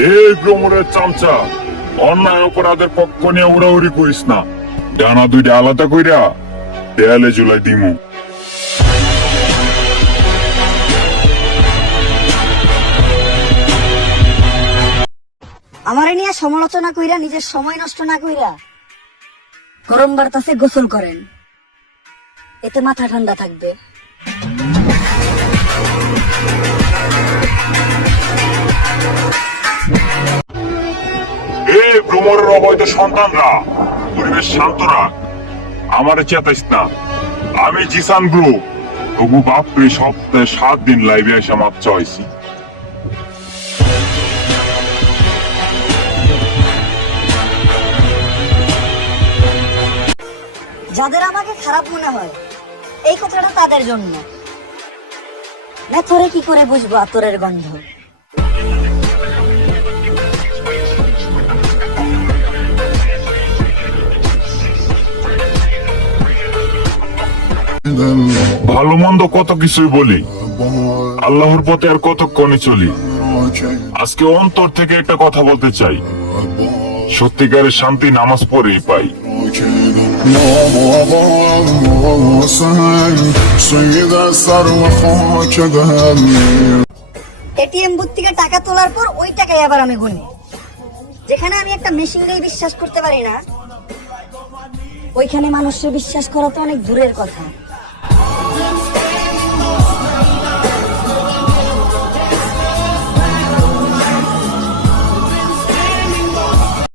এই ভ্রমণের চামচা, অন্যায় অপরাধের পক্ষ নিয়ে উড়াউড়ি করিস না। ডানা দুইটা আলাদা কইরা দেয়ালে ঝুলাই দিমু। আমারে নিয়ে সমালোচনা কইরা নিজের সময় নষ্ট না কইরা গরম বাতাসে গোসল করেন, এতে মাথা ঠান্ডা থাকবে। এই ভ্রমণের অবৈধ সন্তানরা, পরিবেশ শান্ত রাখ, আমারে চেতাইস না। আমি জিসান গ্রুপ, তবু বাপরে সপ্তাহে 7 দিন লাইভে এসে মাপ চাইছি। যাদের আমাকে খারাপ মনে হয়, এই কথাটা তাদের জন্য। মেথরে কি করে বুঝবো আতরের গন্ধ? ভালো মন্দ কত কিছুই বলি, আল্লাহর পথে আর কতক্ষণে চলি। আজকে অন্তর থেকে একটা কথা বলতে চাই, সত্যিকারের শান্তি নামাজ পড়েই পাই। এটিএম বুথ থেকে টাকা তোলার পর ওই টাকাই আবার আমি গুনি। যেখানে আমি একটা মেশিনকেই বিশ্বাস করতে পারি না, ওইখানে মানুষের বিশ্বাস করা তো অনেক দূরের কথা।